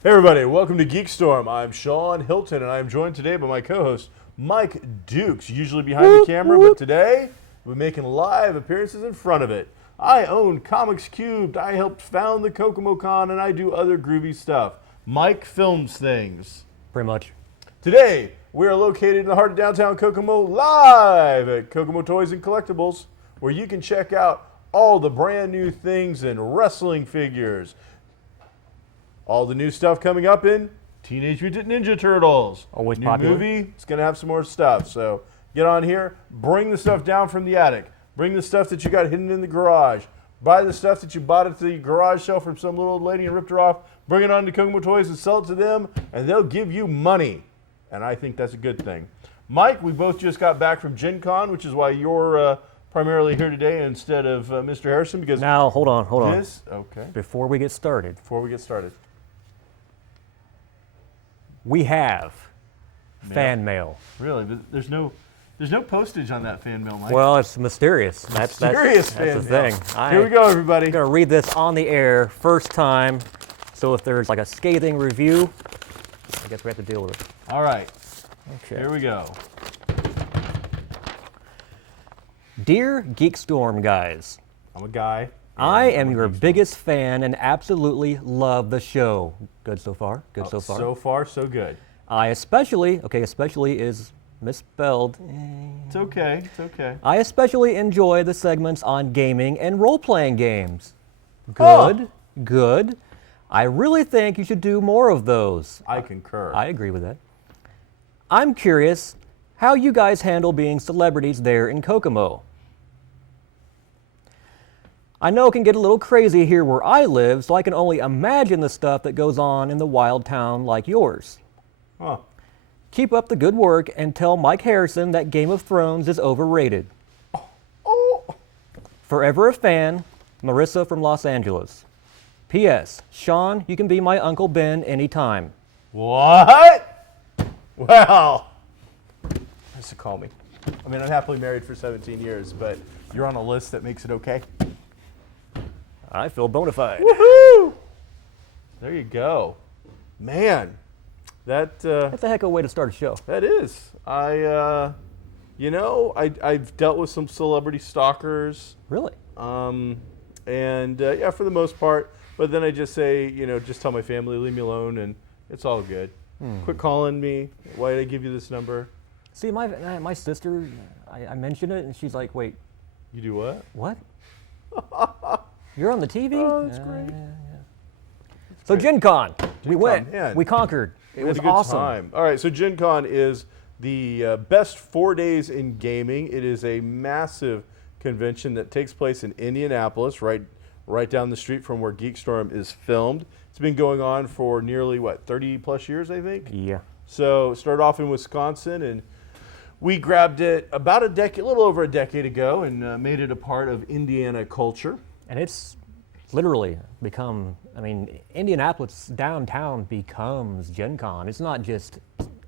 Hey everybody, welcome to Geekstorm. I'm Sean Hilton and I'm joined today by my co-host Mike Dukes, usually behind the camera, but today we're making live appearances in front of it. I own Comics Cubed, I helped found the Kokomo Con, and I do other groovy stuff. Mike films things. Pretty much. Today, we are located in the heart of downtown Kokomo, live at Kokomo Toys and Collectibles, where you can check out all the brand new things and wrestling figures. All the new stuff coming up in Teenage Mutant Ninja Turtles. Always new popular. Movie, it's going to have some more stuff. So get on here, bring the stuff down from the attic. Bring the stuff that you got hidden in the garage. Buy the stuff that you bought at the garage sale from some little old lady and ripped her off. Bring it on to Kokomo Toys and sell it to them, and they'll give you money. And I think that's a good thing. Mike, we both just got back from GenCon, which is why you're primarily here today instead of Mr. Harrison. Because now, hold on. Okay. Before we get started, we have fan mail. Really? There's no postage on that fan mail, Mike. Well, it's mysterious. That's the thing. Here we go, everybody. I'm going to read this on the air first time. So if there's like a scathing review, I guess we have to deal with it. All right. Okay. Here we go. Dear Geekstorm guys, I'm a guy. I am your biggest fan and absolutely love the show. Good so far? So far, so good. I especially is misspelled. It's okay. I especially enjoy the segments on gaming and role-playing games. Good. I really think you should do more of those. I concur. I agree with that. I'm curious how you guys handle being celebrities there in Kokomo. I know it can get a little crazy here where I live, so I can only imagine the stuff that goes on in the wild town like yours. Huh. Keep up the good work and tell Mike Harrison that Game of Thrones is overrated. Oh. Forever a fan, Marissa from Los Angeles. P.S. Sean, you can be my Uncle Ben anytime. What? Well, nice to call me. I mean, I'm happily married for 17 years, but you're on a list that makes it okay. I feel bona fide. Woohoo! There you go. Man, that's a heck of a way to start a show. That is. I've dealt with some celebrity stalkers. Really? Yeah, for the most part. But then I just say, just tell my family, leave me alone, and it's all good. Quit calling me. Why did I give you this number? See, my sister, I mentioned it, and she's like, wait. You do what? What? You're on the TV? Oh, that's great. Yeah. So GenCon, we went. Man. We conquered. It was awesome. Time. All right, so GenCon is the best 4 days in gaming. It is a massive convention that takes place in Indianapolis, right down the street from where Geekstorm is filmed. It's been going on for nearly, 30 plus years, I think? Yeah. So it started off in Wisconsin, and we grabbed it about a little over a decade ago, and made it a part of Indiana culture. And it's literally become, Indianapolis downtown becomes GenCon. It's not just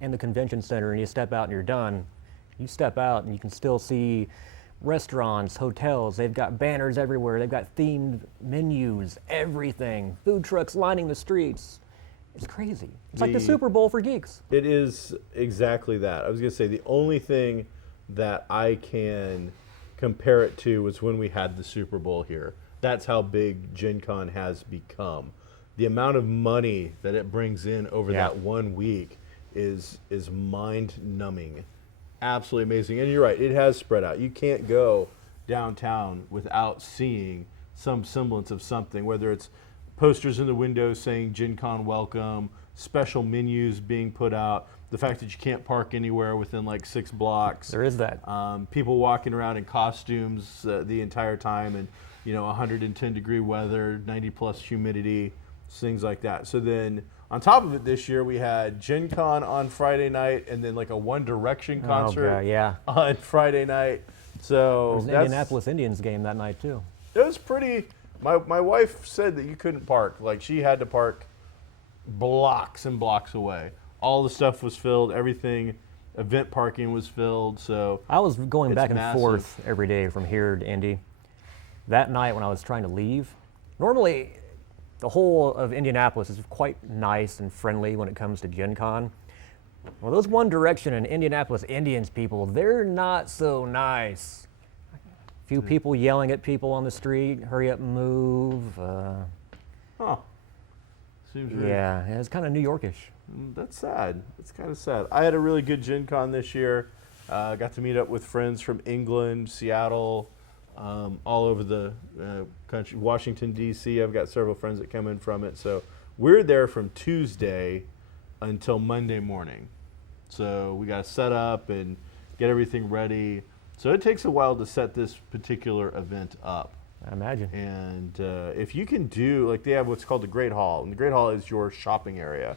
in the convention center and you step out and you're done. You step out and you can still see restaurants, hotels. They've got banners everywhere. They've got themed menus, everything. Food trucks lining the streets. It's crazy. It's like the Super Bowl for geeks. It is exactly that. I was going to say the only thing that I can compare it to was when we had the Super Bowl here. That's how big GenCon has become. The amount of money that it brings in over that 1 week is mind-numbing. Absolutely amazing. And you're right, it has spread out. You can't go downtown without seeing some semblance of something, whether it's posters in the windows saying GenCon welcome, special menus being put out, the fact that you can't park anywhere within 6 blocks. There is that. People walking around in costumes the entire time, and 110-degree weather, 90-plus humidity, things like that. So then On top of it, this year we had GenCon on Friday night, and then like a One Direction concert God, yeah. on Friday night. So There was an Indianapolis Indians game that night too. it was pretty. My wife said that you couldn't park. Like, she had to park blocks and blocks away. All the stuff was filled. Everything, event parking was filled. So I was going it's back and massive. forth every day from here to Indy. That night when I was trying to leave, normally the whole of Indianapolis is quite nice and friendly when it comes to Gen Con. Well, those One Direction and Indianapolis Indians people, they're not so nice. A few people yelling at people on the street, hurry up and move. Huh. Seems really, Yeah, it's kind of New Yorkish. That's sad. It's kind of sad. I had a really good Gen Con this year. Got to meet up with friends from England, Seattle, all over the country. Washington, D.C. I've got several friends that come in from it. So we're there from Tuesday until Monday morning. So we got to set up and get everything ready. So it takes a while to set this particular event up. I imagine. And if you can do, like, they have what's called the Great Hall, and the Great Hall is your shopping area.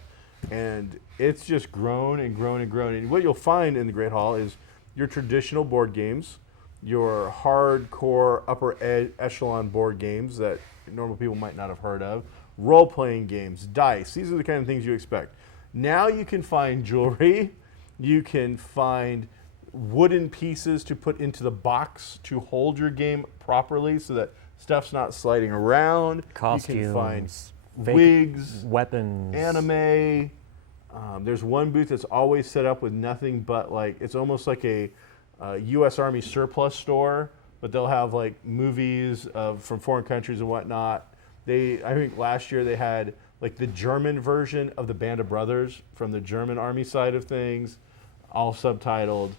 And it's just grown and grown and grown. And what you'll find in the Great Hall is your traditional board games, your hardcore upper echelon board games that normal people might not have heard of, role-playing games, dice. These are the kind of things you expect. Now you can find jewelry. You can find wooden pieces to put into the box to hold your game properly so that stuff's not sliding around. Costumes, you can find fake wigs, weapons, anime. There's one booth that's always set up with nothing but, like, it's almost like a U.S. Army surplus store, but they'll have like movies from foreign countries and whatnot. I think last year they had like the German version of the Band of Brothers from the German Army side of things, all subtitled.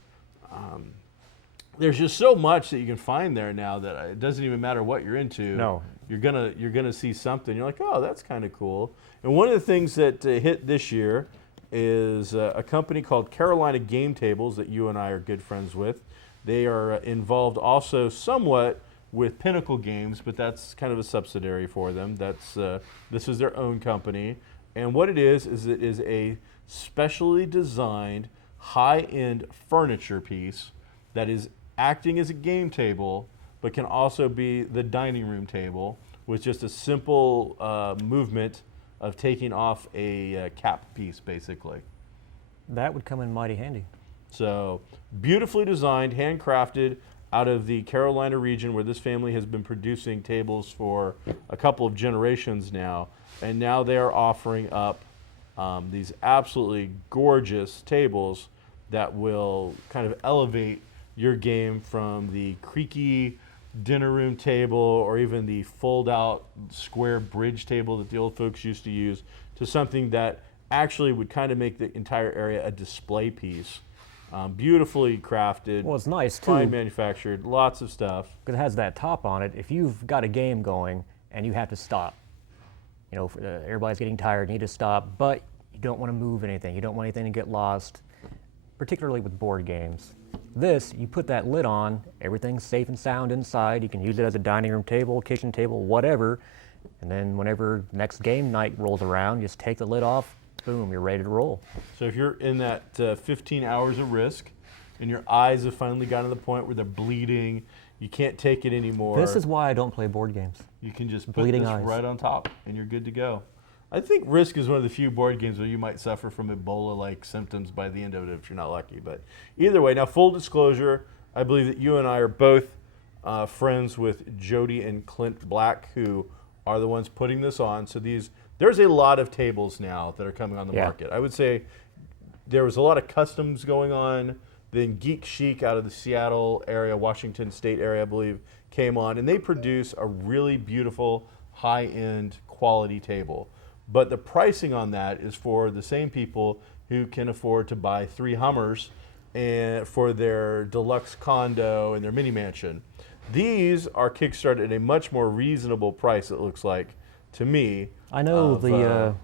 There's just so much that you can find there now that it doesn't even matter what you're into. No. You're gonna see something. You're like, oh, that's kind of cool. And one of the things that hit this year is a company called Carolina Game Tables that you and I are good friends with. They are involved also somewhat with Pinnacle Games, but that's kind of a subsidiary for them. This is their own company. And what it is it is a specially designed high-end furniture piece that is acting as a game table, but can also be the dining room table with just a simple movement of taking off a cap piece, basically. That would come in mighty handy. So beautifully designed, handcrafted out of the Carolina region where this family has been producing tables for a couple of generations now. And now they are offering up these absolutely gorgeous tables that will kind of elevate your game from the creaky dinner room table or even the fold-out square bridge table that the old folks used to use to something that actually would kind of make the entire area a display piece. Beautifully crafted. Well, it's nice too. Fine manufactured, lots of stuff. Because it has that top on it. If you've got a game going and you have to stop, everybody's getting tired, you need to stop, but you don't want to move anything. You don't want anything to get lost, particularly with board games. This, you put that lid on, everything's safe and sound inside. You can use it as a dining room table, kitchen table, whatever. And then whenever next game night rolls around, just take the lid off, boom, you're ready to roll. So if you're in that 15 hours of risk and your eyes have finally gotten to the point where they're bleeding, you can't take it anymore. This is why I don't play board games. You can just put Bleeding this eyes. right on top and you're good to go. I think Risk is one of the few board games where you might suffer from Ebola-like symptoms by the end of it if you're not lucky. But either way, now full disclosure, I believe that you and I are both friends with Jody and Clint Black, who are the ones putting this on. So there's a lot of tables now that are coming on the market. I would say there was a lot of customs going on. Then Geek Chic out of the Seattle area, Washington State area, I believe, came on. And they produce a really beautiful, high-end quality table. But the pricing on that is for the same people who can afford to buy 3 Hummers and for their deluxe condo and their mini mansion. These are kickstarted at a much more reasonable price, it looks like, to me. I know the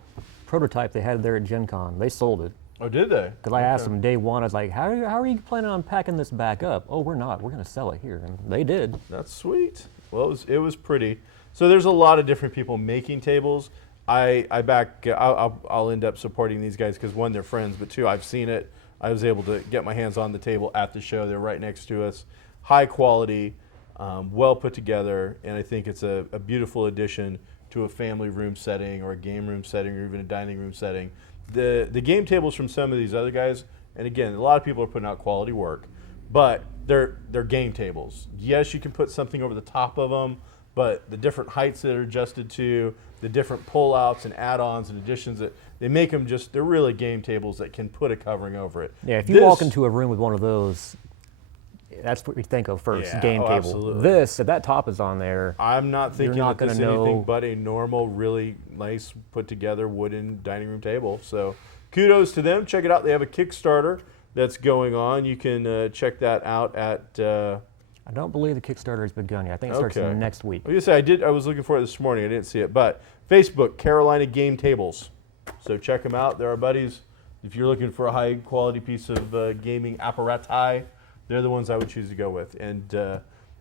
prototype they had there at GenCon, they sold it. Oh, did they? Because I asked them day one, I was like, how are you planning on packing this back up? Oh, we're not. We're going to sell it here. And they did. That's sweet. Well, it was pretty. So there's a lot of different people making tables. I'll end up supporting these guys because one, they're friends, but two, I've seen it. I was able to get my hands on the table at the show. They're right next to us. High quality, well put together, and I think it's a beautiful addition to a family room setting or a game room setting or even a dining room setting. The game tables from some of these other guys, and again, a lot of people are putting out quality work, but they're game tables. Yes, you can put something over the top of them, but the different heights that are adjusted to, the different pull-outs and add-ons and additions, that they make them they're really game tables that can put a covering over it. Yeah, if you walk into a room with one of those, that's what you think of first, game table. Absolutely. If that top is on there, I'm not thinking not that this is gonna anything know. but a normal, really nice, put-together wooden dining room table. So kudos to them. Check it out. They have a Kickstarter that's going on. You can check that out at... I don't believe the Kickstarter has begun yet. I think it starts next week. I was gonna say, I was looking for it this morning. I didn't see it. But Facebook, Carolina Game Tables. So check them out. They're our buddies. If you're looking for a high-quality piece of gaming apparatus, they're the ones I would choose to go with. And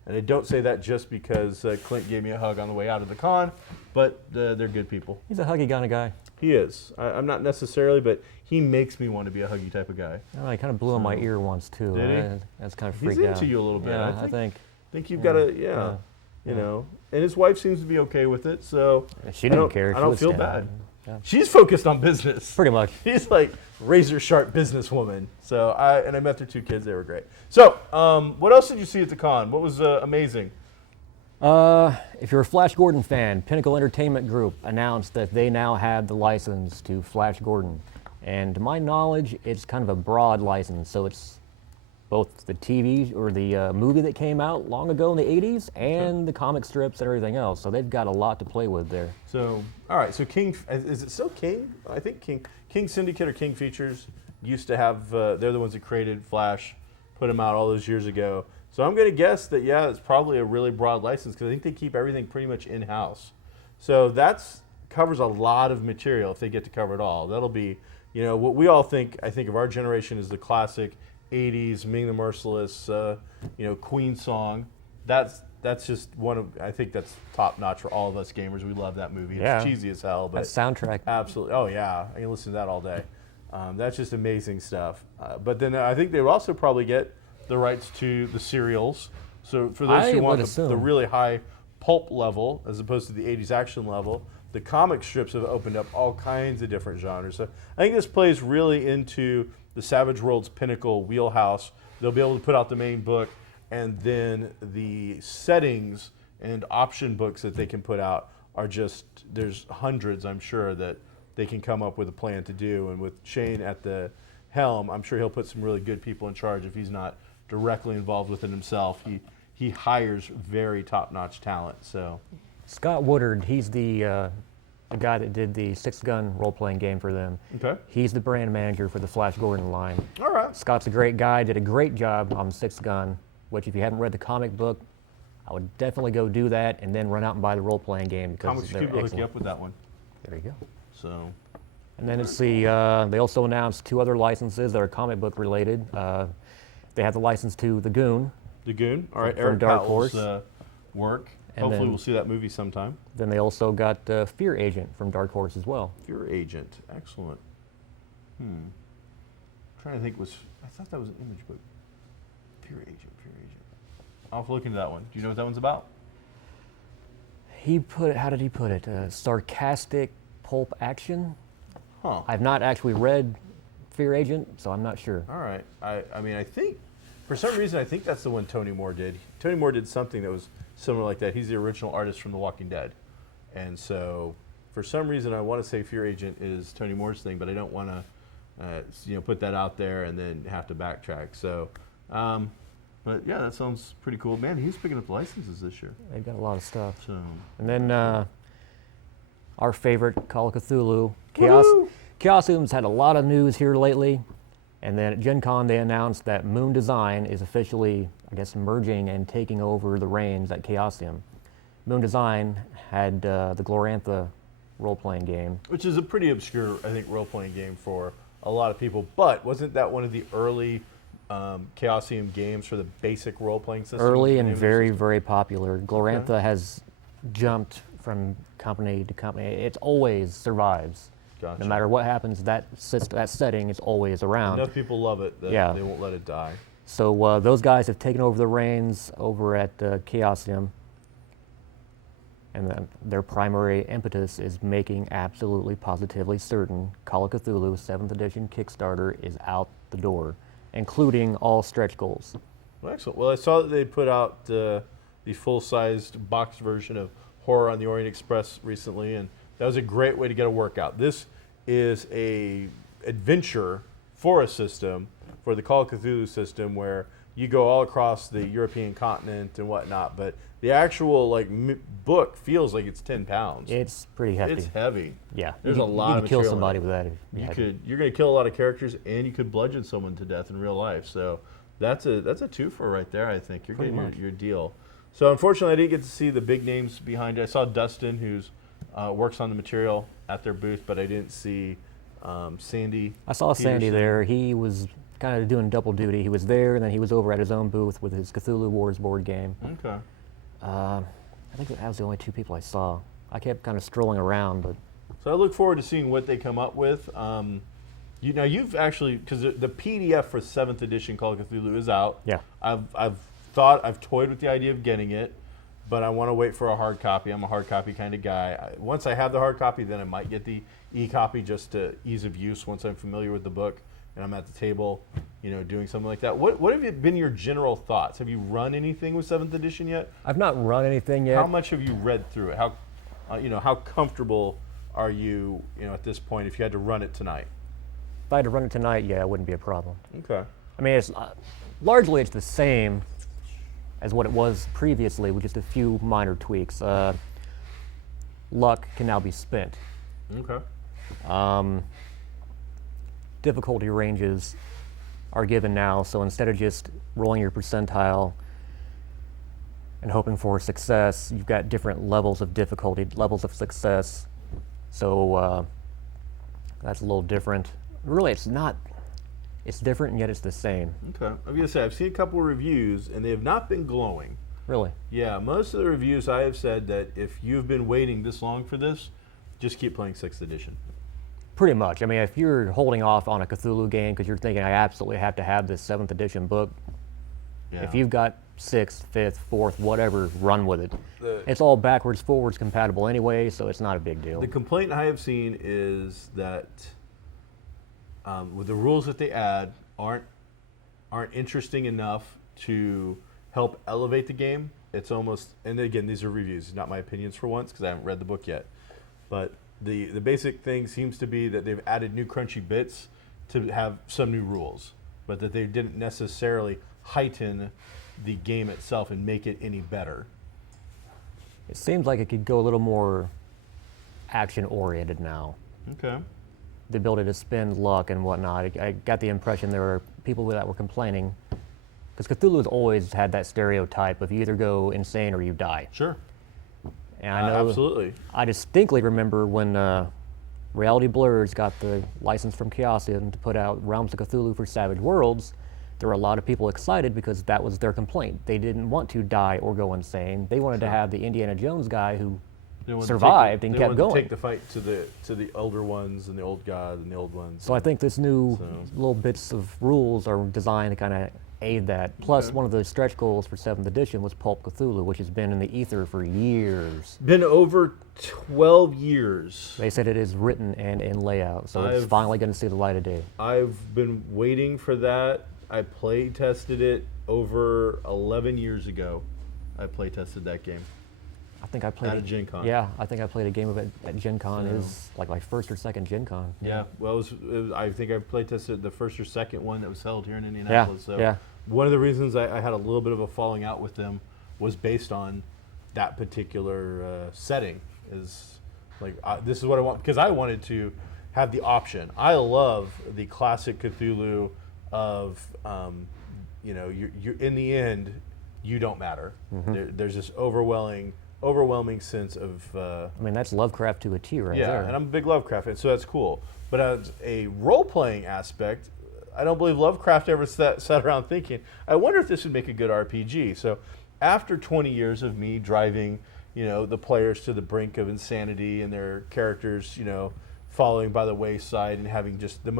I don't say that just because Clint gave me a hug on the way out of the con, but they're good people. He's a huggy kind of guy. He is. I'm not necessarily, but he makes me want to be a huggy type of guy. He kind of blew in my ear once, too. Did he? That's kind of He's freaked out. into you a little bit, Yeah, I think. I think you've got to, you know. And his wife seems to be okay with it, so She didn't care. I don't She was feel bad. Yeah. She's focused on business. Pretty much. She's like razor sharp businesswoman. So I met their two kids. They were great. So what else did you see at the con? What was amazing? If you're a Flash Gordon fan, Pinnacle Entertainment Group announced that they now have the license to Flash Gordon. And to my knowledge, it's kind of a broad license. So it's both the TV or the movie that came out long ago in the 80s and the comic strips and everything else. So they've got a lot to play with there. So, all right. So King, is it still King? I think King Syndicate or King Features used to have, they're the ones that created Flash, put them out all those years ago. So I'm going to guess that, yeah, it's probably a really broad license because I think they keep everything pretty much in-house. So that's covers a lot of material if they get to cover it all. That'll be, you know, what we all think, I think of our generation is the classic 80s Ming the Merciless, you know, Queen song. That's just one of, I think that's top notch for all of us gamers. We love that movie. Yeah. It's cheesy as hell, but That soundtrack. absolutely. Oh yeah, I can listen to that all day. That's just amazing stuff. But then I think they would also probably get the rights to the serials. So for those who want the really high pulp level, as opposed to the 80s action level, the comic strips have opened up all kinds of different genres. So I think this plays really into the Savage Worlds Pinnacle wheelhouse. They'll be able to put out the main book, and then the settings and option books that they can put out are just, there's hundreds, I'm sure, that they can come up with a plan to do. And with Shane at the helm, I'm sure he'll put some really good people in charge if he's not directly involved with it himself. He hires very top-notch talent. So Scott Woodard, he's the guy that did the Six Gun role-playing game for them. okay, He's the brand manager for the Flash Gordon line. all right. Scott's a great guy, did a great job on Six Gun, which if you haven't read the comic book, I would definitely go do that and then run out and buy the role-playing game because Comics they're Cube will hook excellent. you up with that one. There you go. So And then it's they also announced 2 other licenses that are comic book related. They have the license to The Goon. The Goon, all right. From Eric Dark Powell's Horse. work. And Hopefully then- we'll see that movie sometime. Then they also got Fear Agent from Dark Horse as well. Fear Agent, excellent. Trying to think, I thought that was an image book. Fear Agent. I'll have to look into that one. Do you know what that one's about? How did he put it? Sarcastic pulp action. Huh. I've not actually read Fear Agent, so I'm not sure. All right. I mean, I think, for some reason, I think that's the one Tony Moore did. Tony Moore did something that was similar like that. He's the original artist from The Walking Dead. And so, for some reason, I want to say Fear Agent is Tony Moore's thing, but I don't want to, put that out there and then have to backtrack. So, but yeah, that sounds pretty cool. Man, he's picking up licenses this year. They've got a lot of stuff. So, And then our favorite, Call of Cthulhu. Woo! Chaosium's had a lot of news here lately. And then at GenCon, they announced that Moon Design is officially, I guess, merging and taking over the reins at Chaosium. Moon Design had the Glorantha role-playing game. which is a pretty obscure, I think, role-playing game for a lot of people. But wasn't that one of the early Chaosium games for the basic role-playing system? Early and very, very popular. Glorantha has jumped from company to company. It always survives. Gotcha. No matter what happens, that setting is always around. Enough people love it that Yeah. they won't let it die. So those guys have taken over the reins over at Chaosium, and their primary impetus is making absolutely positively certain Call of Cthulhu 7th edition Kickstarter is out the door, including all stretch goals. Well, excellent. Well, I saw that they put out the full-sized box version of Horror on the Orient Express recently, and that was a great way to get a workout. This is a adventure for a system, for the Call of Cthulhu system, where you go all across the European continent and whatnot, but the actual book feels like it's 10 pounds. It's pretty hefty. It's heavy. Yeah. There's you a lot you of could kill material in somebody it. with that. If you had to. You're going to kill a lot of characters, and you could bludgeon someone to death in real life. So that's a twofer right there. I think you're Pretty getting much. your deal. So unfortunately, I didn't get to see the big names behind it. I saw Dustin, who's works on the material at their booth, but I didn't see Sandy. I saw Sandy Peterson. there. He was kind of doing double duty. He was there, and then he was over at his own booth with his Cthulhu Wars board game. Okay. I think that was the only two people I saw. I kept kind of strolling around, but So I look forward to seeing what they come up with. You've actually, because the PDF for 7th edition Call of Cthulhu is out. yeah. I've toyed with the idea of getting it, but I want to wait for a hard copy. I'm a hard copy kind of guy. Once I have the hard copy, then I might get the e-copy just to ease of use once I'm familiar with the book and I'm at the table, doing something like that. What have been your general thoughts? Have you run anything with 7th edition yet? I've not run anything yet. How much have you read through it? How comfortable are you, at this point if you had to run it tonight? If I had to run it tonight, yeah, it wouldn't be a problem. Okay. I mean, it's largely it's the same as what it was previously, with just a few minor tweaks. Luck can now be spent. Okay. Difficulty ranges are given now, so instead of just rolling your percentile and hoping for success, you've got different levels of difficulty, levels of success. So that's a little different. Really, it's not. It's different, and yet it's the same. Okay. I was gonna say I've seen a couple of reviews, and they have not been glowing. Really. Yeah, most of the reviews I have said that if you've been waiting this long for this, just keep playing 6th edition. Pretty much. I mean, if you're holding off on a Cthulhu game because you're thinking, I absolutely have to have this 7th edition book, Yeah. if you've got 6th, 5th, 4th, whatever, run with it. The- It's all backwards, forwards compatible anyway, so it's not a big deal. The complaint I have seen is that with the rules that they add aren't interesting enough to help elevate the game. It's almost, and again, these are reviews, not my opinions for once because I haven't read the book yet. But the basic thing seems to be that they've added new crunchy bits to have some new rules, but that they didn't necessarily heighten the game itself and make it any better. It seems like it could go a little more action-oriented now. Okay. The ability to spend luck and whatnot. I got the impression there were people that were complaining, because Cthulhu's always had that stereotype of you either go insane or you die. Sure. And I know, Absolutely. I distinctly remember when Reality Blurs got the license from Chaosium to put out Realms of Cthulhu for Savage Worlds. There were a lot of people excited because that was their complaint. They didn't want to die or go insane. They wanted to have the Indiana Jones guy who They wanted to survived and they kept wanted going. to take the fight to the older ones and the old god and the old ones. So I think this new So- little bits of rules are designed to kind of aid that. Plus, Okay. one of the stretch goals for 7th edition was Pulp Cthulhu, which has been in the ether for years. Been over 12 years. They said it is written and in layout, so it's I've- finally going to see the light of day. I've been waiting for that. I play tested it over 11 years ago. I play tested that game. I think I played At a GenCon. Yeah, I think I played a game of it at GenCon. It So- was like my first or second GenCon. Yeah. Well, it was, I think I play tested the first or second one that was held here in Indianapolis. So yeah. one of the reasons I had a little bit of a falling out with them was based on that particular setting. Is like this is what I want because I wanted to have the option. I love the classic Cthulhu of you're in the end you don't matter. There's this overwhelming sense of I mean, that's Lovecraft to a T right yeah, there. and I'm a big Lovecraft fan, so that's cool. But as a role-playing aspect, I don't believe Lovecraft ever sat around thinking, I wonder if this would make a good RPG. So after 20 years of me driving the players to the brink of insanity and their characters, falling by the wayside and having just the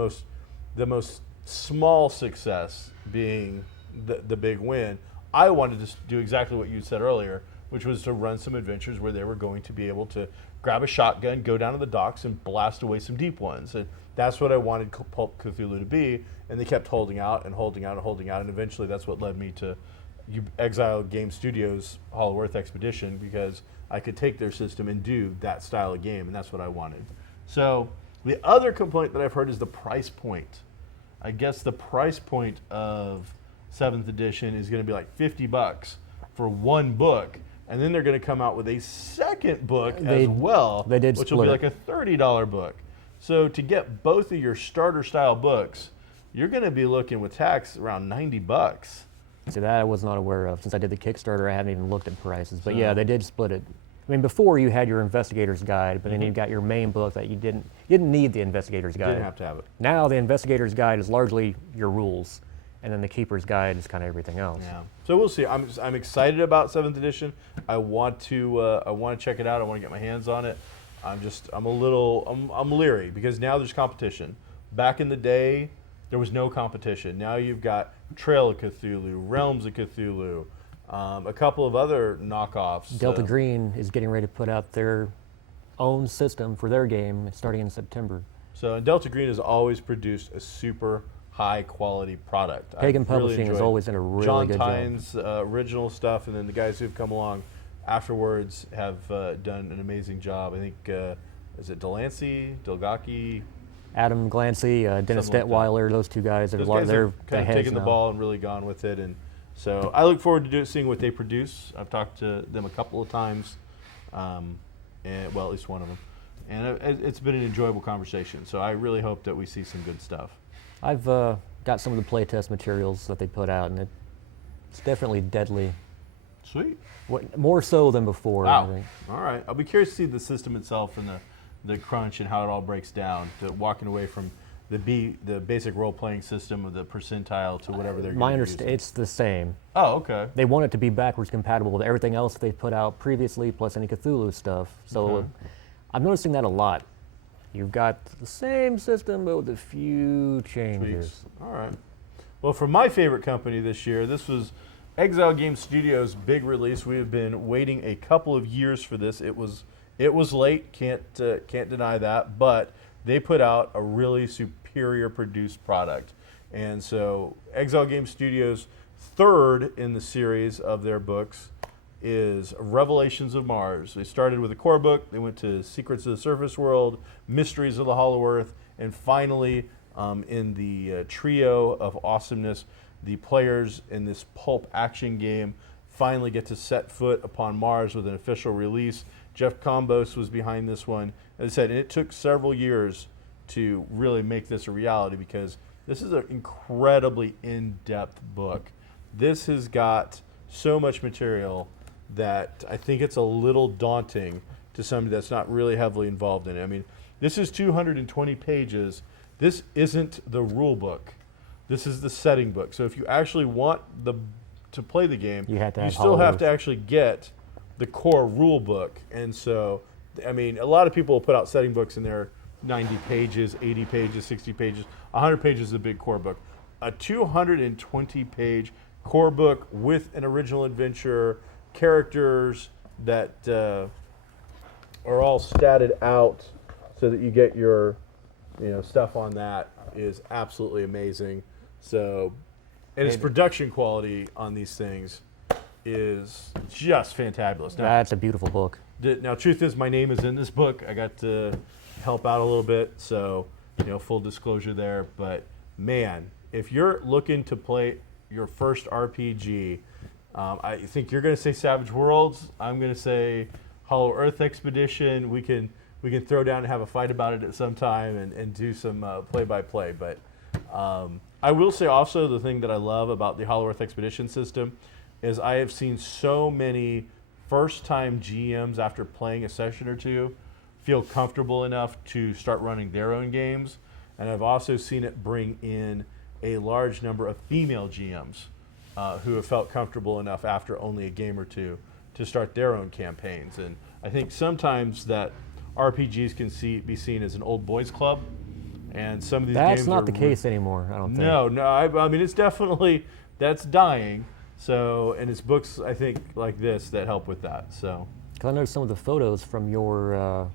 most small success being the big win. I wanted to do exactly what you said earlier, which was to run some adventures where they were going to be able to grab a shotgun, go down to the docks, and blast away some deep ones. And that's what I wanted Pulp Cthulhu to be, and they kept holding out and holding out and holding out, and eventually that's what led me to Exile Game Studios' Hollow Earth Expedition, because I could take their system and do that style of game, and that's what I wanted. So the other complaint that I've heard is the price point. I guess the price point of 7th edition is going to be like $50 for one book, and then they're going to come out with a second book as well, which will be like a $30 book. So to get both of your starter style books, you're going to be looking with tax around $90. See, that I was not aware of. Since I did the Kickstarter, I haven't even looked at prices. But yeah, they did split it. I mean, before you had your investigator's guide, but then you got your main book that you didn't need the investigator's guide. You didn't have to have it. Now the investigator's guide is largely your rules, and then the keeper's guide is kind of everything else. Yeah. So we'll see. I'm excited about 7th edition. I want to check it out. I want to get my hands on it. I'm leery because now there's competition. Back in the day, there was no competition. Now you've got Trail of Cthulhu, Realms of Cthulhu, a couple of other knockoffs. Delta Green is getting ready to put out their own system for their game starting in September. So Delta Green has always produced a super high quality product. Pagan Publishing has always done a really John good Tynes' original stuff, and then the guys who've come along afterwards have done an amazing job. I think, is it Delancey, Delgaki? Adam Glancy, Dennis Detweiler, those two guys, they're kind of taken the now. ball and really gone with it. And so I look forward to seeing what they produce. I've talked to them a couple of times, and well, at least one of them. And it's been an enjoyable conversation. So I really hope that we see some good stuff. I've got some of the playtest materials that they put out, and it's definitely deadly. Sweet. More so than before. Wow. I think. All right. I'll be curious to see the system itself and the crunch and how it all breaks down, to walking away from the basic role-playing system of the percentile to whatever they're My using. understanding, it's the same. Oh, okay. They want it to be backwards compatible with everything else they put out previously, plus any Cthulhu stuff. So I'm noticing that a lot. You've got the same system, but with a few changes. Tweaks. All right. Well, for my favorite company this year, this was Exile Game Studios' big release. We have been waiting a couple of years for this. It was late, can't deny that, but they put out a really superior produced product. And so Exile Game Studios' third in the series of their books is Revelations of Mars. They started with a core book, they went to Secrets of the Surface World, Mysteries of the Hollow Earth, and finally in the trio of awesomeness, the players in this pulp action game finally get to set foot upon Mars with an official release. Jeff Combos was behind this one. As I said, and it took several years to really make this a reality, because this is an incredibly in-depth book. This has got so much material that I think it's a little daunting to somebody that's not really heavily involved in it. I mean, this is 220 pages. This isn't the rule book. This is the setting book. So if you actually want to play the game, you still have to actually get the core rule book. And so, I mean, a lot of people will put out setting books and they're 90 pages, 80 pages, 60 pages, 100 pages is a big core book. A 220-page core book with an original adventure, characters that are all statted out so that you get your stuff on that is absolutely amazing. So, and its production quality on these things is just fantabulous. Now, That's a beautiful book. Now, truth is, my name is in this book. I got to help out a little bit, so full disclosure there. But man, if you're looking to play your first RPG, I think you're going to say Savage Worlds. I'm going to say Hollow Earth Expedition. We can throw down and have a fight about it at some time and do some play-by-play. But I will say also the thing that I love about the Hollow Earth Expedition system is I have seen so many first-time GMs after playing a session or two feel comfortable enough to start running their own games. And I've also seen it bring in a large number of female GMs who have felt comfortable enough after only a game or two to start their own campaigns. And I think sometimes that RPGs can be seen as an old boys club, and some of these games That's not the case anymore, I don't think. No, I mean, it's definitely, that's dying. So, and it's books, I think, like this that help with that. So, Because I know some of the photos from your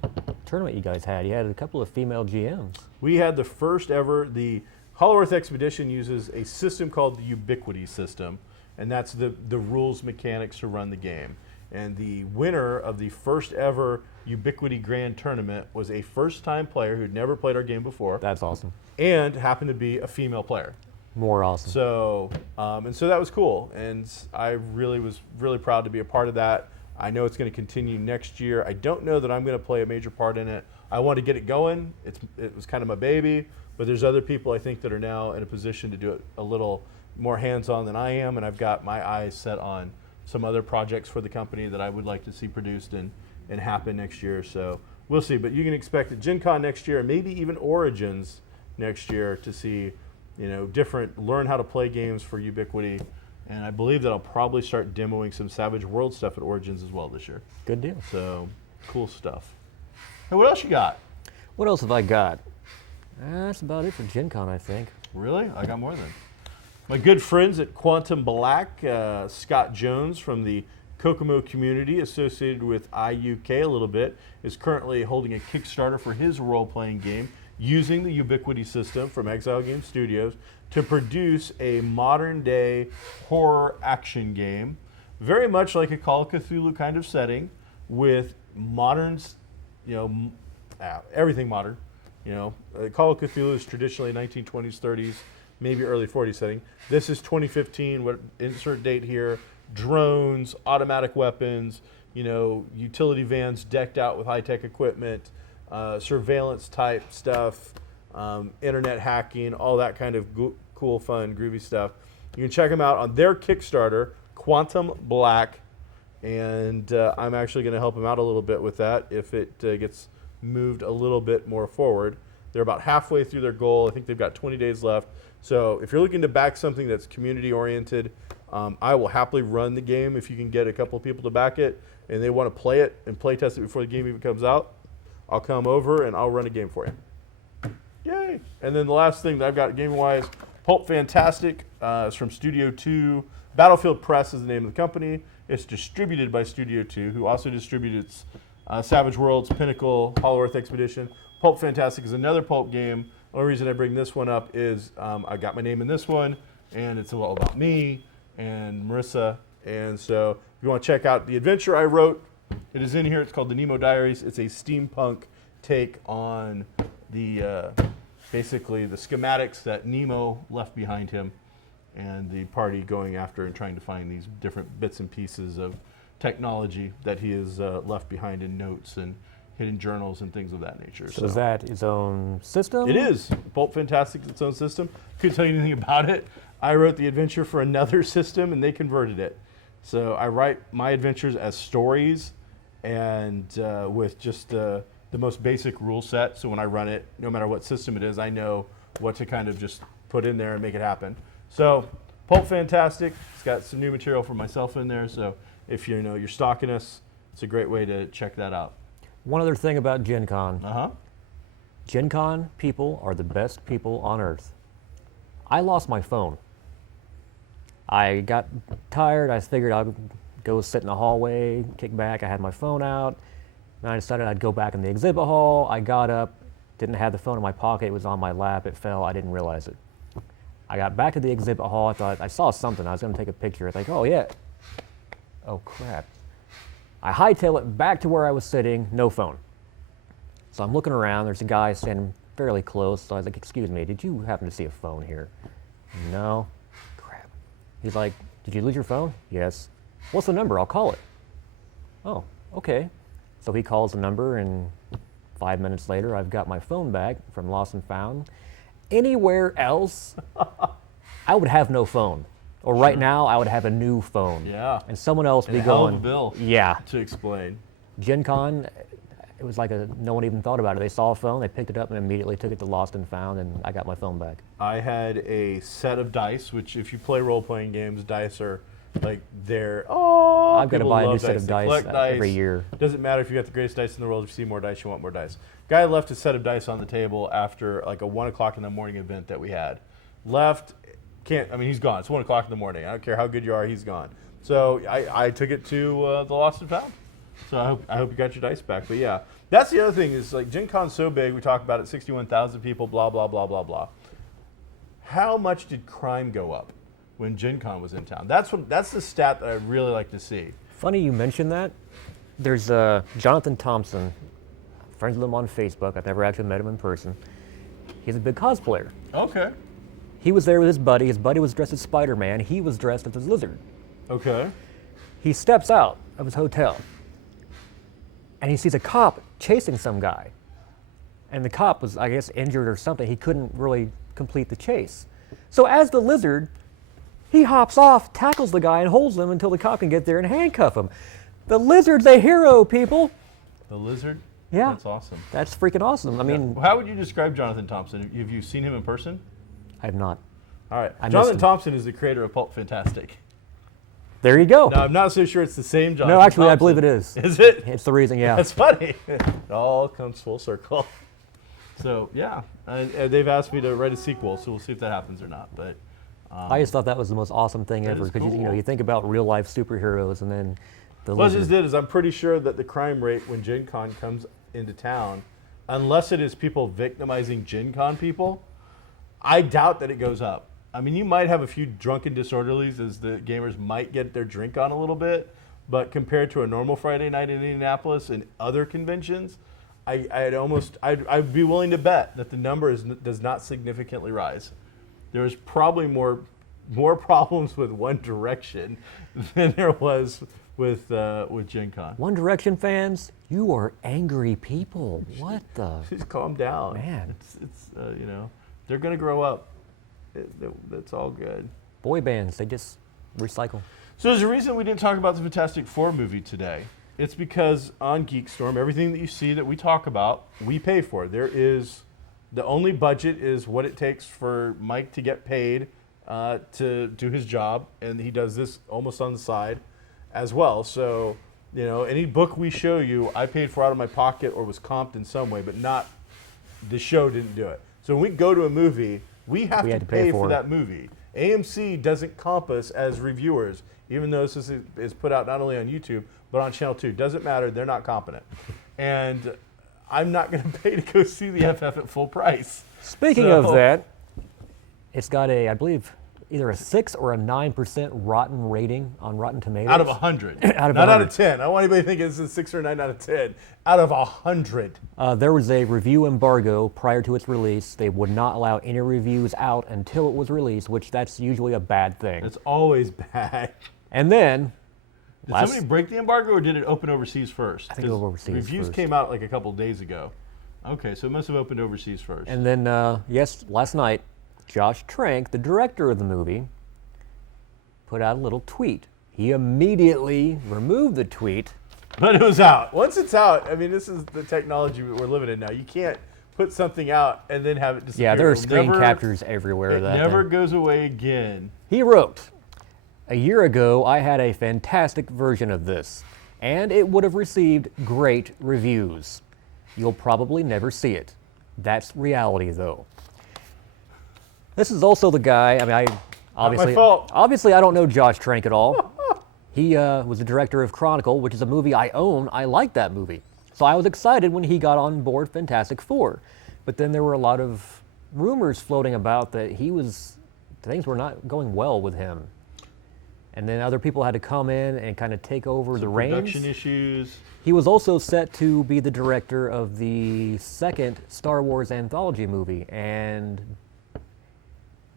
tournament you guys had. You had a couple of female GMs. we had the first ever, the Hollow Earth Expedition uses a system called the Ubiquity system, and that's the rules mechanics to run the game. And the winner of the first ever Ubiquity Grand Tournament was a first-time player who'd never played our game before, That's awesome. and happened to be a female player. More awesome. So, and so that was cool, and I really was really proud to be a part of that. I know it's going to continue next year. I don't know that I'm going to play a major part in it. I want to get it going. It was kind of my baby, but there's other people I think that are now in a position to do it a little more hands-on than I am, and I've got my eyes set on some other projects for the company that I would like to see produced and happen next year. So we'll see, but you can expect at GenCon next year, and maybe even Origins next year, to see, learn how to play games for Ubiquity. And I believe that I'll probably start demoing some Savage World stuff at Origins as well this year. Good deal. So, cool stuff. Hey, what else you got? What else have I got? That's about it for Gen Con, I think. Really? I got more than. My good friends at Quantum Black, Scott Jones from the Kokomo community associated with IUK a little bit, is currently holding a Kickstarter for his role-playing game using the Ubiquity system from Exile Game Studios to produce a modern-day horror action game, very much like a Call of Cthulhu kind of setting, with modern, everything modern. Call of Cthulhu is traditionally 1920s, 30s, maybe early 40s setting. This is 2015. What insert date here? Drones, automatic weapons, utility vans decked out with high-tech equipment, surveillance type stuff, internet hacking, all that kind of cool, fun, groovy stuff. You can check them out on their Kickstarter, Quantum Black, and I'm actually going to help them out a little bit with that if it gets moved a little bit more forward. They're about halfway through their goal. I think they've got 20 days left. So if you're looking to back something that's community-oriented, I will happily run the game if you can get a couple of people to back it and they want to play it and play test it before the game even comes out. I'll come over and I'll run a game for you. Yay! And then the last thing that I've got game-wise, Pulp Fantastic. It's from Studio 2. Battlefield Press is the name of the company. It's distributed by Studio 2, who also distributes Savage Worlds, Pinnacle, Hollow Earth Expedition. Pulp Fantastic is another Pulp game. The only reason I bring this one up is I got my name in this one, and it's all about me and Marissa. And so if you want to check out the adventure I wrote, it is in here. It's called the Nemo Diaries. It's a steampunk take on the basically the schematics that Nemo left behind him and the party going after and trying to find these different bits and pieces of technology that he has left behind in notes and hidden journals and things of that nature. So is that its own system? It is. Pulp Fantastic is its own system. Couldn't tell you anything about it. I wrote the adventure for another system and they converted it. So I write my adventures as stories and with just the most basic rule set. So when I run it, no matter what system it is, I know what to kind of just put in there and make it happen. So Pulp Fantastic, it's got some new material for myself in there. So if you're stalking us, it's a great way to check that out. One other thing about Gen Con. Uh-huh. Gen Con people are the best people on earth. I lost my phone. I got tired. I figured I'd go sit in the hallway, kick back. I had my phone out. And I decided I'd go back in the exhibit hall. I got up, didn't have the phone in my pocket. It was on my lap. It fell. I didn't realize it. I got back to the exhibit hall. I thought I saw something. I was going to take a picture. I was like, oh, yeah. Oh, crap. I hightail it back to where I was sitting, no phone. So I'm looking around. There's a guy standing fairly close. So I was like, excuse me, did you happen to see a phone here? No. Crap. He's like, did you lose your phone? Yes. What's the number? I'll call it. Oh, okay. So he calls the number, and 5 minutes later, I've got my phone back from Lost and Found. Anywhere else, I would have no phone. Or right now, I would have a new phone. Yeah. And someone else And be a hell of going. a bill Yeah. to explain. Gen Con, it was like no one even thought about it. They saw a phone, they picked it up, and immediately took it to Lost and Found, and I got my phone back. I had a set of dice, which if you play role-playing games, dice are Like they're I've got to people buy a new love set of They dice collect every year. Doesn't matter if you got the greatest dice in the world. If you see more dice, you want more dice. Guy left a set of dice on the table after like a 1 o'clock in the morning event that we had. Left, can't. I mean, he's gone. It's 1 o'clock in the morning. I don't care how good you are. He's gone. So I took it to the Lost and Found. So I hope you got your dice back. But yeah, that's the other thing is like Gen Con's so big. We talk about it, 61,000 people. Blah blah blah blah blah. How much did crime go up when Gen Con was in town? That's the stat that I really like to see. Funny you mentioned that. There's Jonathan Thompson, friends with him on Facebook. I've never actually met him in person. He's a big cosplayer. Okay. He was there with his buddy. His buddy was dressed as Spider-Man. He was dressed as a lizard. Okay. He steps out of his hotel, and he sees a cop chasing some guy. And the cop was, I guess, injured or something. He couldn't really complete the chase. So as the lizard, he hops off, tackles the guy, and holds him until the cop can get there and handcuff him. The lizard's a hero, people. The lizard? Yeah. That's awesome. That's freaking awesome. I mean, how would you describe Jonathan Thompson? Have you seen him in person? I have not. All right. Jonathan Thompson is the creator of Pulp Fantastic. There you go. Now, I'm not so sure it's the same Jonathan No, actually, Thompson. I believe it is. Is it? It's the reason, yeah. That's funny. It all comes full circle. So, yeah. And they've asked me to write a sequel, so we'll see if that happens or not. But I just thought that was the most awesome thing ever because cool. you think about real life superheroes and then the what I lizard. just did is I'm pretty sure that the crime rate when Gen Con comes into town, unless it is people victimizing Gen Con people, I doubt that it goes up. I mean, you might have a few drunken disorderlies as the gamers might get their drink on a little bit, but compared to a normal Friday night in Indianapolis and other conventions, I'd be willing to bet that the number does not significantly rise. There's probably more problems with One Direction than there was with Gen Con. One Direction fans, you are angry people. What the? Just calm down, man. It's they're gonna grow up. That's all good. Boy bands, they just recycle. So there's a reason we didn't talk about the Fantastic Four movie today. It's because on Geekstorm, everything that you see that we talk about, we pay for. The only budget is what it takes for Mike to get paid to do his job, and he does this almost on the side as well. So, any book we show you, I paid for out of my pocket or was comped in some way, but not the show didn't do it. So when we go to a movie, we have to pay for that movie. AMC doesn't comp us as reviewers, even though this is put out not only on YouTube, but on Channel 2. Doesn't matter, they're not competent. And I'm not going to pay to go see the FF at full price. Speaking of that, it's got I believe, either a 6 or a 9% rotten rating on Rotten Tomatoes. Out of 100. Not 100. Out of 10. I don't want anybody to think it's a 6 or a 9 out of 10. Out of 100. There was a review embargo prior to its release. They would not allow any reviews out until it was released, which that's usually a bad thing. It's always bad. And then... Did somebody break the embargo, or did it open overseas first? I think it was overseas Reviews first. came out like a couple of days ago. Okay, so it must have opened overseas first. And then, last night, Josh Trank, the director of the movie, put out a little tweet. He immediately removed the tweet. But it was out. Once it's out, I mean, this is the technology we're living in now. You can't put something out and then have it disappear. Yeah, there are screen captures everywhere. It never goes away again. He wrote, "A year ago, I had a fantastic version of this, and it would have received great reviews. You'll probably never see it. That's reality, though." This is also the guy, Not my fault. Obviously, I don't know Josh Trank at all. He was the director of Chronicle, which is a movie I own. I like that movie. So I was excited when he got on board Fantastic Four. But then there were a lot of rumors floating about that things were not going well with him. And then other people had to come in and kind of take over the reins. Production issues. He was also set to be the director of the second Star Wars anthology movie, and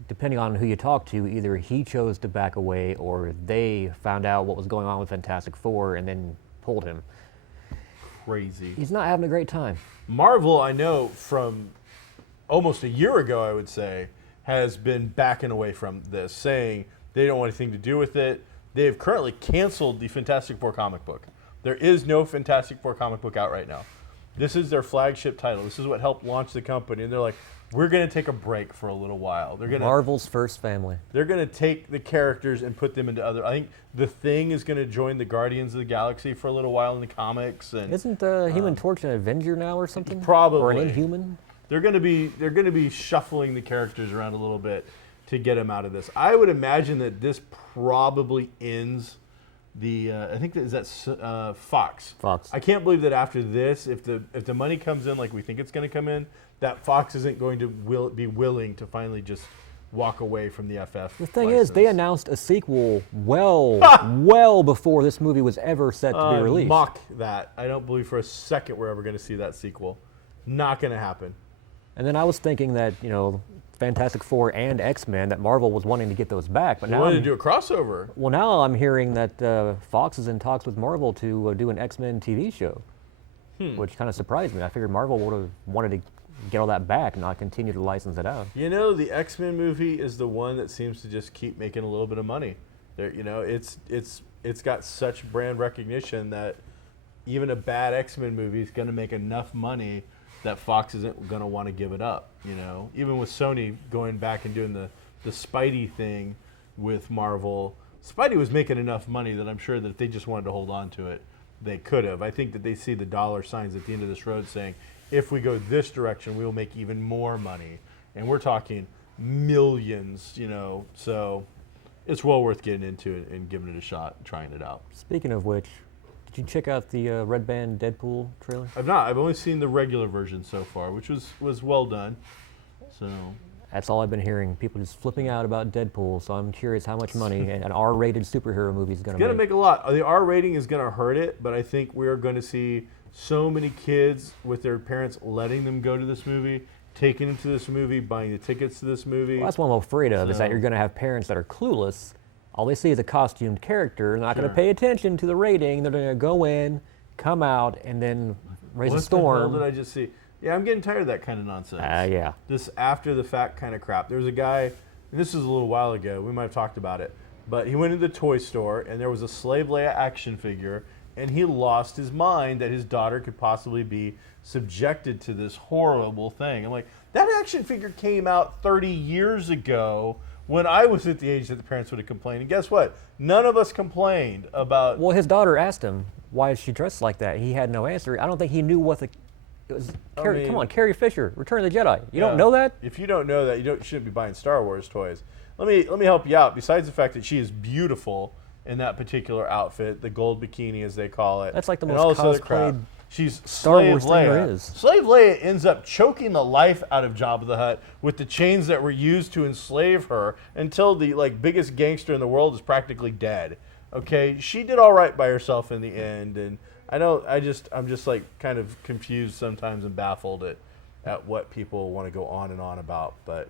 depending on who you talk to, either he chose to back away or they found out what was going on with Fantastic Four and then pulled him. Crazy. He's not having a great time. Marvel, I know from almost a year ago, I would say, has been backing away from this, saying they don't want anything to do with it. They have currently canceled the Fantastic Four comic book. There is no Fantastic Four comic book out right now. This is their flagship title. This is what helped launch the company. And they're like, we're going to take a break for a little while. They're going to Marvel's first family. They're going to take the characters and put them into other. I think the Thing is going to join the Guardians of the Galaxy for a little while in the comics. And Isn't Human Torch an Avenger now or something? Probably. Or an Inhuman? They're going to be shuffling the characters around a little bit to get them out of this. I would imagine that this probably ends the. I think that's Fox. Fox. I can't believe that after this, if the money comes in like we think it's going to come in, that Fox isn't going to be willing to finally just walk away from the FF. The thing is, they announced a sequel well before this movie was ever set to be released. Mock that. I don't believe for a second we're ever going to see that sequel. Not going to happen. And then I was thinking that, Fantastic Four and X-Men, that Marvel was wanting to get those back. But they now wanted to do a crossover. Well, now I'm hearing that Fox is in talks with Marvel to do an X-Men TV show, which kind of surprised me. I figured Marvel would have wanted to get all that back and not continue to license it out. The X-Men movie is the one that seems to just keep making a little bit of money. There, it's got such brand recognition that even a bad X-Men movie is going to make enough money that Fox isn't going to want to give it up. Even with Sony going back and doing the Spidey thing with Marvel, Spidey was making enough money that I'm sure that if they just wanted to hold on to it, they could have. I think that they see the dollar signs at the end of this road saying, if we go this direction, we will make even more money. And we're talking millions, so it's well worth getting into it and giving it a shot, trying it out. Speaking of which, did you check out the Red Band Deadpool trailer? I've not. I've only seen the regular version so far, which was well done. So that's all I've been hearing. People just flipping out about Deadpool. So I'm curious how much money an R-rated superhero movie is going to make. It's going to make a lot. The R rating is going to hurt it, but I think we are going to see so many kids with their parents letting them go to this movie, taking them to this movie, buying the tickets to this movie. Well, that's what I'm afraid of, is that you're going to have parents that are clueless. All they see is a costumed character. They're not going to pay attention to the rating. They're going to go in, come out, and then raise a storm. What the hell did I just see? Yeah, I'm getting tired of that kind of nonsense. Yeah. This after-the-fact kind of crap. There was a guy, and this was a little while ago. We might have talked about it. But he went to the toy store, and there was a Slave Leia action figure, and he lost his mind that his daughter could possibly be subjected to this horrible thing. I'm like, that action figure came out 30 years ago when I was at the age that the parents would have complained. And guess what? None of us complained about... Well, his daughter asked him, why is she dressed like that? He had no answer. I don't think he knew what the... It was come on, Carrie Fisher, Return of the Jedi. You don't know that? If you don't know that, you shouldn't be buying Star Wars toys. Let me help you out. Besides the fact that she is beautiful in that particular outfit, the gold bikini as they call it. That's like the most cosplayed She's Star Slave Wars Leia. thing there is. Slave Leia ends up choking the life out of Jabba the Hutt with the chains that were used to enslave her until the biggest gangster in the world is practically dead. Okay, she did all right by herself in the end, and I'm just kind of confused sometimes and baffled at what people want to go on and on about. But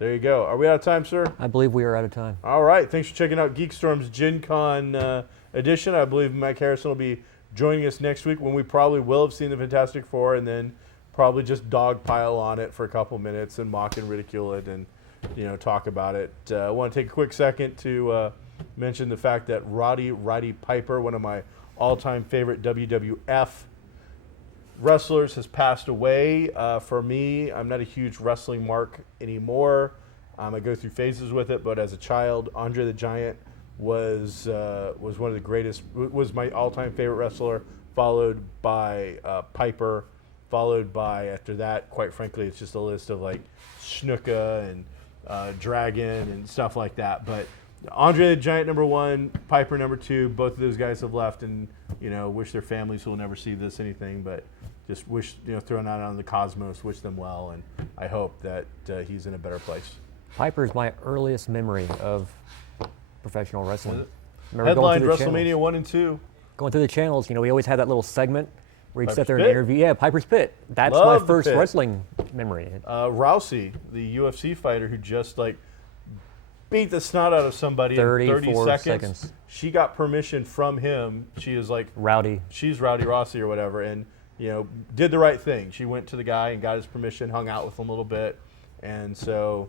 there you go. Are we out of time, sir? I believe we are out of time. All right. Thanks for checking out GeekStorm's GenCon edition. I believe Mike Harrison will be joining us next week when we probably will have seen the Fantastic Four and then probably just dogpile on it for a couple minutes and mock and ridicule it and talk about it. I want to take a quick second to mention the fact that Roddy Piper, one of my all-time favorite WWF wrestlers, has passed away. For me, I'm not a huge wrestling mark anymore. I go through phases with it, but as a child, Andre the Giant was one of the greatest, was my all-time favorite wrestler, followed by Piper, followed by, after that, quite frankly, it's just a list of Snuka and Dragon and stuff like that. But Andre the Giant #1, Piper #2, both of those guys have left, and wish their families will never see this anything, but just wish, throwing that out on the cosmos, wish them well, and I hope that he's in a better place. Piper is my earliest memory of professional wrestling. Headlined WrestleMania 1 and 2. Going through the channels, we always had that little segment where he'd sit there Pit? and interview. Yeah, Piper's Pit. That's Love my first the Pit. wrestling memory. Rousey, the UFC fighter who just beat the snot out of somebody in 30 seconds. She got permission from him. She is Rowdy. She's Rowdy Rossi or whatever, and did the right thing. She went to the guy and got his permission, hung out with him a little bit, and so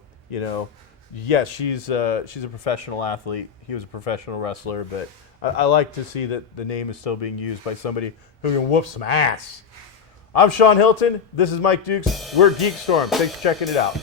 yes, she's a professional athlete. He was a professional wrestler, but I like to see that the name is still being used by somebody who can whoop some ass. I'm Sean Hilton. This is Mike Dukes. We're Geek Storm. Thanks for checking it out.